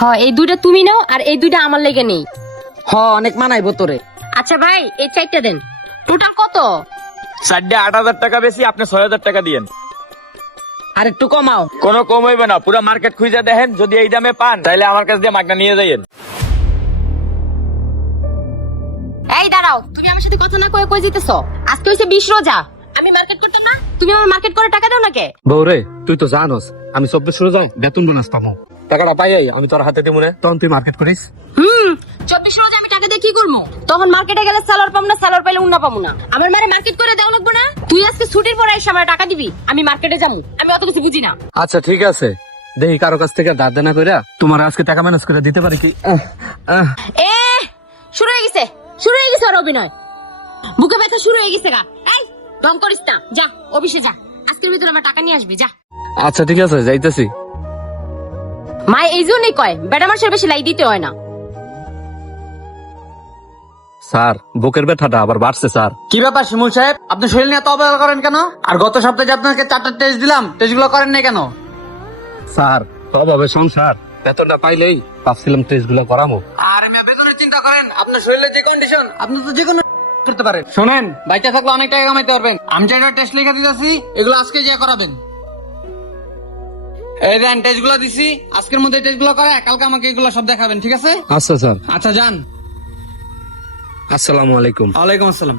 হ্যাঁ, এই দুইটা তুমি নাও আর এই দুইটা আমার লেগে নেই। অনেক মানাইবো তোরে। আচ্ছা ভাই, এই চারটা দেন। টোটাল কত? 4 8,000 টাকা বেশি, আপনি 6,000 টাকা দিয়েন। আর একটু কমাও। কোনো কম হইবে না, পুরো মার্কেট খুঁজে দেখেন, যদি এই দামে পান তাহলে আমার কাছ দিয়ে মাগনা নিয়ে যাইয়েন। এই দাঁড়াও, তুমি আমার সাথে কথা না কয়ে কই জিতেছ? আজকে হইছে 20 রোজা, আমি মার্কেট করতাম না? তুমি আমার মার্কেট করে টাকা দাও না কে? বউরে তুই তো জানোস আমি 24 রোজায় বেতন বোনাস পাবো, টাকাটা পাই আমি তোর হাতে দিব না, তখন তুই মার্কেট করিস। 24 রোজা আমি টাকা দিয়ে কি করবো? তখন মার্কেটে গেলে সালোয়ার পাবো না, সালোয়ার পাইলে উন্না পাবো না। আমার মারে মার্কেট করে দেওয়া লাগবো না? তুই আজকে ছুটির পরে এসে আমার টাকা দিবি, আমি মার্কেটে যাবো। আমি অত কিছু বুঝি না। আচ্ছা ঠিক আছে, দেখি কারো কাছ থেকে ধার দেনা কইরা তোমার আজকে টাকা ম্যানেজ করে দিতে পারি কি। এ শুরু হয়ে গেছে, শুরু হয়ে গেছে ওর অভিনয়। বুকে ব্যথা শুরু হয়ে গেছে গা। এই দম করিস না, যা অফিসে যা, আজকের ভিতরে আমার টাকা নিয়ে আসবি, যা। আচ্ছা ঠিক আছে যাইতেছি। মা এই জন্যই কয় বেটা মানুষের বেশি লাই দিতে হয় না। স্যার বুকের ব্যথাটা আবার বাড়ছে স্যার। কি ব্যাপার শিমুল সাহেব, আপনি শরীর নিয়ে এত অবহেলা করেন কেন? আর গত সপ্তাহে যে আপনাকে 4টা টেস্ট দিলাম, টেস্টগুলো করেন নাই কেন? স্যার অভাবে সংসার, বেতনটা পাইলেই ভাবছিলাম টেস্ট গুলো করামো। আর আমি বেতনের চিন্তা করেন, আপনার শরীরের যে কন্ডিশন, আপনি তো যে কোনো করতে পারেন। শোনেন, বাইচা থাকলে অনেক টাকা কামাইতে পারবেন। আমি যেটা টেস্ট লিখে দিতেছি, এগুলো আজকে যা করাবেন। এই দেন টেস্টগুলো দিছি, আজকের মধ্যে টেস্টগুলো করে কালকে আমাকে এগুলো সব দেখাবেন, ঠিক আছে? আচ্ছা স্যার। আচ্ছা যান। আসসালামু আলাইকুম। ওয়ালাইকুম আসসালাম।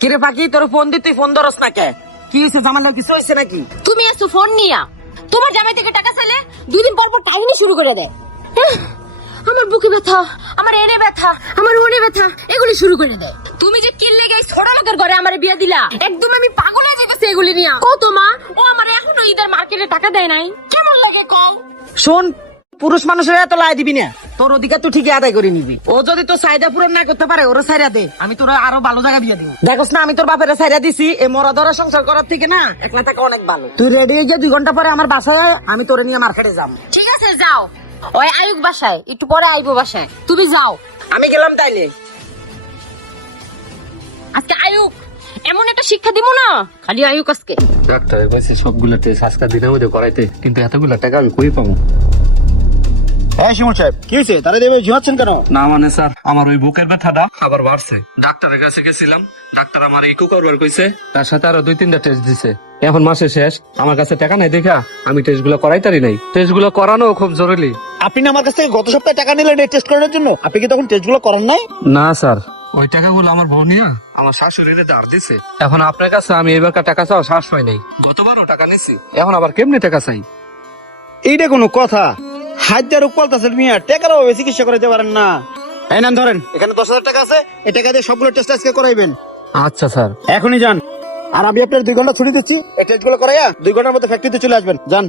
কিরে পাখি, তোর ফোন দি, তুই ফোন ধরস না কে? কি হয়েছে, জামাল কিছু হয়েছে নাকি? তুমি এসো ফোন নিয়া, তোমার জামাই থেকে টাকা চাইলে 2 দিন পর পর কাহিনী শুরু করে দেয়। আমার বুকে ব্যথা, আমার এনে ব্যথা, আমার ওনে ব্যথা, এগুলি শুরু করে দেয়। তুমি যে কিল্লে গাই ছোট লোকের ঘরে আমারে বিয়া দিলা, একদম আমি পাগল হয়ে যাইতেছি এগুলি নিয়া। কত মা, ও আমারে এখনো ঈদের মার্কেটে টাকা দেয় নাই, কেমন লাগে কও? শোন, পুরুষ মানুষের এত লাই দিবি না, তোর অধিকার তুই ঠিকই আদায় করে নিবি। ও যদি তোর চাহিদা পূরণ না করতে পারে, ওরা ছাইরা দে, আমি তোর আরো ভালো জায়গা বিয়ে দিব। দেখোস না, আমি তোর বাপের ছাইরা দিছি, এই মরা ধরা সংসার করার থেকে না একলা থাকা অনেক ভালো। তুই রেডি হয়ে গিয়ে 2 ঘন্টা পরে আমার বাসায় আয়, আমি তোরে নিয়ে মার্কেটে যাবো। ঠিক আছে যাও, ওই আয়ুক বাসায়, একটু পরে আইবো বাসায়, তুমি যাও। আমি গেলাম তাইলে। আজকে আয়ুক এমন একটা শিক্ষা দিব না, খালি আয়ুক আজকে। ডাক্তার বলছে সবগুলা টেস্ট আজকের দিনের মধ্যে করাইতে, কিন্তু এতগুলা টাকা আমি কই পাবো? হ্যাঁ শিমুল সাহেব, কি হয়েছে? তারা দেবে ঝিমাচ্ছেন কেন? না মানে স্যার, আমার ওই বুকের ব্যথাটা আবার বাড়ছে। ডাক্তারের কাছে গেছিলাম, ডাক্তার আমার ইকো করবার কইছে, তার সাথে আরো 2-3টা টেস্ট দিছে। এখন মাসে শেষ, আমার কাছে টাকা নাই দেখা আমি টেস্ট গুলো করাইতারি নাই। টেস্ট গুলো করানো খুব জরুরি। আপনি না আমার কাছ থেকে গত সপ্তাহে টাকা নিলেন এই টেস্ট করানোর জন্য, আপনি কি তখন টেস্টগুলো করান নাই? না স্যার, ওই টাকাগুলো আমার বোন নিয়া আমার শাশুড়িরে ধার দিছে। এখন আপনার কাছে আমি এবার টাকা চাও শ্বাস হয় নাই, গতবারও টাকা নিছি, এখন আবার কেমনি টাকা চাই? এইটা কোনো কথা? হাজার রোগ পাল্টাছেন মিয়া, টাকার অভাবে চিকিৎসা করাতে পারেন না। এই নেন ধরেন, এখানে 10,000 টাকা আছে, এই টাকা দিয়ে সবগুলো টেস্ট আজকে করাইবেন। আচ্ছা স্যার। এখনই যান, আর আমি আপনার 2 ঘন্টা ছুটি দিচ্ছি, এই টেস্টগুলো করাইয়া 2 ঘন্টার মধ্যে ফ্যাক্টরিতে চলে আসবেন। যান।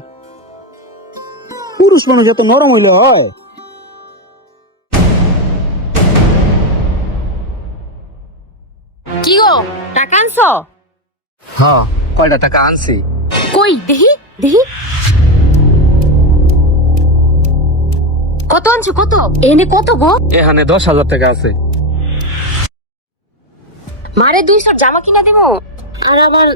পুরুষ মানুষ এত নরম হইলে হয়? কি গো, টাকা আনছো? হ্যাঁ, কয়টা টাকা আনছি। কই দেখি দেখি, কত আনছো? কত এনে কত গো? এখানে 10,000 টাকা আছে। মারে 2 সেট জামা কিনা দিব, আর আবার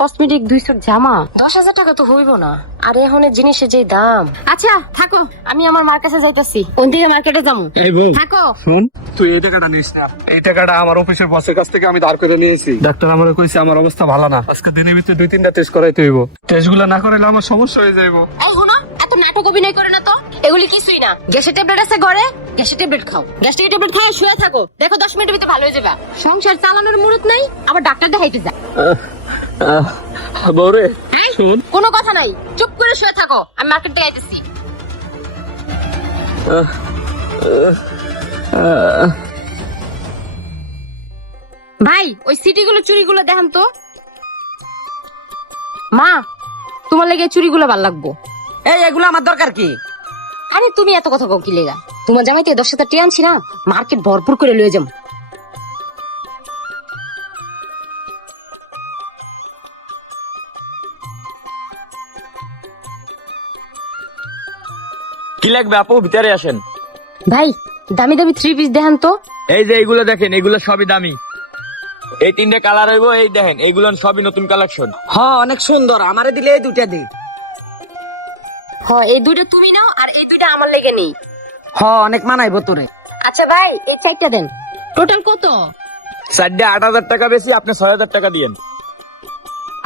কসমেটিক 2 সেট জামা। 10,000 টাকা তো হইব না, আর এখন জিনিসের যে দাম। আচ্ছা থাকো, আমি আমার মার কাছে যাইতাছি, ওই দিকে মার্কেটে যাবো। এই বউ থাকো। শুন, তুই এই টাকাটা নিস না, এই টাকাটা আমার অফিসের বসের কাছ থেকে আমি ধার করে নিয়েছি। ডাক্তার আমারে কইছে আমার অবস্থা ভালো না, আজকে দিনের ভিতরে 2-3টা টেস্ট করাইতে হইব। টেস্টগুলো না করাইলে আমার সমস্যা হয়ে যাইব। এই শোনো, এত নাটক অভিনয় করে না তো, এগুলি কিছুই না। গ্যাসের ট্যাবলেট আছে ঘরে, গ্যাসের ট্যাবলেট খাও, গ্যাসের ট্যাবলেট খাও, শুয়ে থাকো, দেখো 10 মিনিটের ভিতরে ভালো হয়ে যাবে। সংসার চালানোর মুরত নাই, আবার ডাক্তার দেখাইতে যা। বউরে শুন, কোনো কথা নাই, চুপ করে শুয়ে থাকো, আমি মার্কেট থেকে আইতেছি। ভাই ওই সিটিগুলো চুরিগুলো দেখান তো। মা, তোমার লাগে চুরিগুলো ভাল লাগবো। এই এগুলো আমার দরকার কি? আরে তুমি এত কথা কও কি লেগা? তোমার জামাইতে 10,000 টাকা আনছি না, মার্কেট ভরপুর করে লয়ে যাম। কি লাগবে আপু, ভিতরে আসেন। ভাই দামি দামি 3 পিস দেখান তো। এই যে এইগুলো দেখেন, এগুলো সবই দামি। এই 3টে কালার হইব, এই দেখেন এইগুলো সবই নতুন কালেকশন। হ্যাঁ অনেক সুন্দর, আমারে দিলে এই 2টা দি। এই দুইটা তুমি নাও আর এই দুইটা আমার লেগে নেই। অনেক মানাইবো তোরে। আচ্ছা ভাই এই চারটা দেন। টোটাল কত? সাইডে 8,000 টাকা বেশি, আপনি 6,000 টাকা দিয়েন।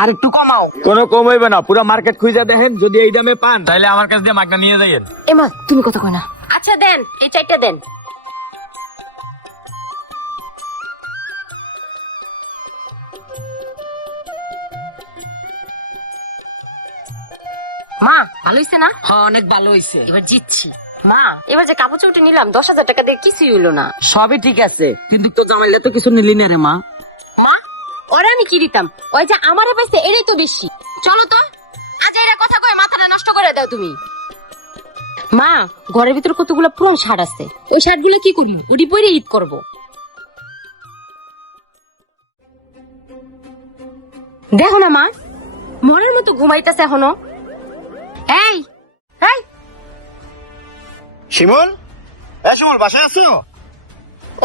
আর একটু কমাও। কোনো কম হইবে না, পুরো মার্কেট খুঁজে দেখেন, যদি এই দামে পান তাহলে আমার কাছ দিয়ে মাগনা নিয়ে যাইয়েন। এমা তুমি কথা কই না। আচ্ছা দেন এই চারটা দেন। মা ভালো হইছে না? অনেক ভালো হইছে। এবার জিতছি। মা এবার যে কাপড় চোপড় নিলাম 10,000 টাকা দিয়ে কিছুই হইলো না। সবই ঠিক আছে, কিন্তু তো জামাইলে তো কিছু নিলি না রে মা। মা ওরে আমি কি দিতাম, ওই যে আমারে পাইছে এটাই তো বেশি। চলো তো আজ এরা কথা কই মাথাটা নষ্ট করে দাও তুমি। মা ঘরের ভিতর কতগুলো পুরান শার্ট আছে, ওই শার্টগুলো কি করবো? ওটি পরে ঈদ করব। দেখো না মা মনের মতো ঘুমাইতেছে এখনো। এই এই শিমুল, শিমুল বাসায় আছো?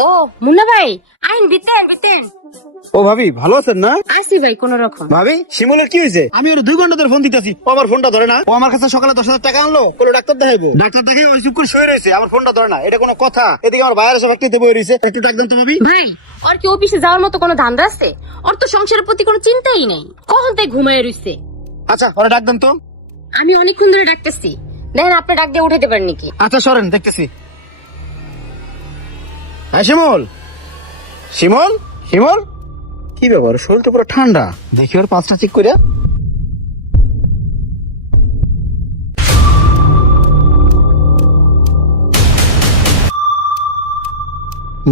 ও মুন্না ভাই আইন বিতেন। ও ভাবি ভালো আছেন না? আসি ভাই কোন রকম। ভাবি শিমুলের কি হয়েছে? আমি ওর 2 ঘন্টা ধরে ফোন দিতেছি, ও আমার ফোনটা ধরে না। ও আমার কাছে সকালে 10,000 টাকা আনলো, বলে ডাক্তার দেখাইবো। ডাক্তার দেখাই ওই চুপ করে শুয়ে রয়েছে, আমার ফোনটা ধরে না। এটা কোনো কথা? এদিকে আমার বাইরে সব একটিতে বই রয়েছে, একটু ডাক দেন তো ভাবি। ভাই ওর কি অফিসে যাওয়ার মতো কোনো ধান্দা আছে? ওর তো সংসারের প্রতি কোনো চিন্তাই নেই, কখন তাই ঘুমায় রইছে। আচ্ছা ওরা ডাক দেন তো। আমি অনেকক্ষণ ধরে ডাকতেছি, দেখেন আপনি ডাক দিয়ে উঠাইতে পারেন নাকি? আচ্ছা সরেন, দেখতেছি। হ্যাঁ শিমুল, শিমুল, শিমুল, কি ব্যাপার? শরীরটা পুরো ঠান্ডা, দেখি ওর পাঁচটা চেক করে।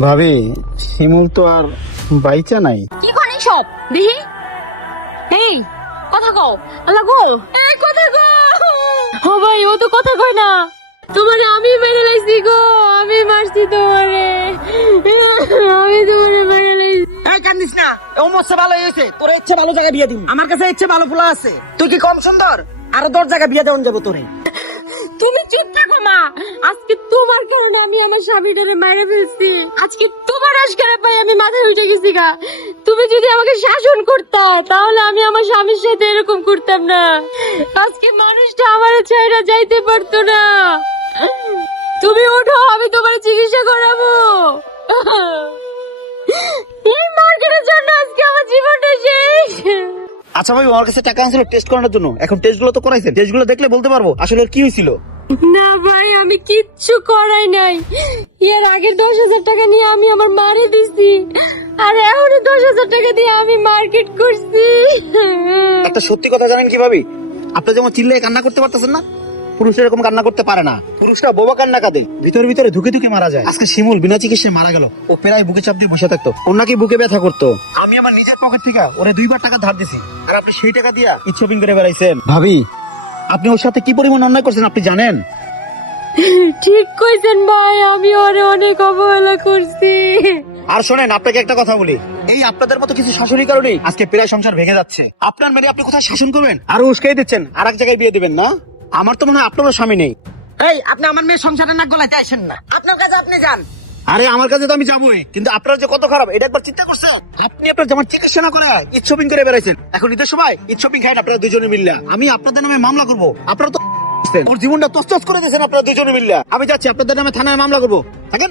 ভাবি শিমুল তো আর বাইচা নাই। কি করেন সব দেখি? এই কথা কও। আল্লাহ গো এই কথা কও। ও ভাই ও তো কথা কয় না। তোমারে আমি মেরে লাইছি গো, আমি মারছি তোমারে, আমি তোমারে মেরে লাইছি। এই কান্দিস না, ও মস্ত ভালো হয়েছে। তোর ইচ্ছে ভালো জায়গায় বিয়ে দিব, আমার কাছে ইচ্ছে ভালো ফুলা আছে। তুই কি কম সুন্দর? আরো 10 জায়গায় বিয়ে দেওয়ান যাবো তোরে। তুমি চুপ থাকো মা, আজকে তোমার কারণে আমি আমার স্বামীটারে মেরে ফেলছি। আজকে তোমার আশকারা পাই আমি মাথায় উঠে গেছি গা। তুমি যদি আমাকে শাসন করতা তাহলে আমি আমার স্বামীর সাথে এরকম করতাম না। আজকে মানুষটা আমার ছেড়ে যাইতে পারতো না। তুমি ওঠো, আমি তোমার চিকিৎসা করাবো। এই মার্কেটের জন্য আজকে আমার জীবনটা শেষ। আচ্ছা ভাই, আমার কাছে টাকা আনছিল টেস্ট করানোর জন্য, এখন টেস্ট গুলো তো করাইছে, টেস্ট গুলো দেখলে বলতে পারবো আসলে ওর কি হয়েছিল। না ভাই আমি কিচ্ছু করাই নাই। এর আগের 10,000 টাকা নিয়ে আমি আমার মারে দিছি, আর এখন 10,000 টাকা দিয়ে আমি মার্কেট করছি। একটা সত্যি কথা জানেন কি ভাবি? আপনি যেমন চিল্লায় কান্না করতে পারতেছেন না, পুরুষ এরকম কান্না করতে পারে না। পুরুষরা বোবা কান্না কাঁদে, ভিতরে ভিতরে ধুকে ধুকে মারা যায়। আজকে শিমুল বিনা চিকিৎসায় মারা গেল। ও প্রায় বুকে চাপ দিয়ে বসে থাকতো, ওর নাকি বুকে ব্যথা করতো। আমি আমার নিজের পকেট থেকে ওরে 2 বার টাকা ধার দিছি, আর আপনি সেই টাকা দিয়া ঈদ শপিং করে বেড়াইছেন। ভাবি আপনি ওর সাথে কি পরিমাণ অন্যায় করছেন আপনি জানেন? ঠিক কইছেন ভাই, আমি ওরে অনেক অবহেলা করছি। আর শোনেন, আপনাকে একটা কথা বলি, এই আপনাদের মতো কিছু শাশুড়ির কারণেই আজকে প্রায় সংসার ভেঙে যাচ্ছে। আপনার মেয়ে আপনি কোথায় শাসন করবেন আর উস্কাই দিচ্ছেন, আর এক জায়গায় বিয়ে দিবেন না। আমার তো মনে হয় আপনারও স্বামী নেই। এই আপনি আমার মেয়ের সংসারে নাক গলাইতে আসেন না, আপনার কাছে আপনি যান। আরে আমার কাছে তো আমি যাবোই, কিন্তু আপনার যে কত খারাপ এটা একবার চিন্তা করছেন? আপনি আপনার যেমন চিকিৎসা না করে ঈদ শপিং করে বেড়াইছেন। এখন ঈদের সময় ঈদ শপিং খাইন আপনারা দুজনে মিল্লা। আমি আপনাদের নামে মামলা করবো। আপনারা তো ওর জীবনটা তছতছ করে দিয়েছেন আপনারা দুজনে মিল্লা। আমি যাচ্ছি, আপনাদের নামে থানায় মামলা করবো। থাকেন।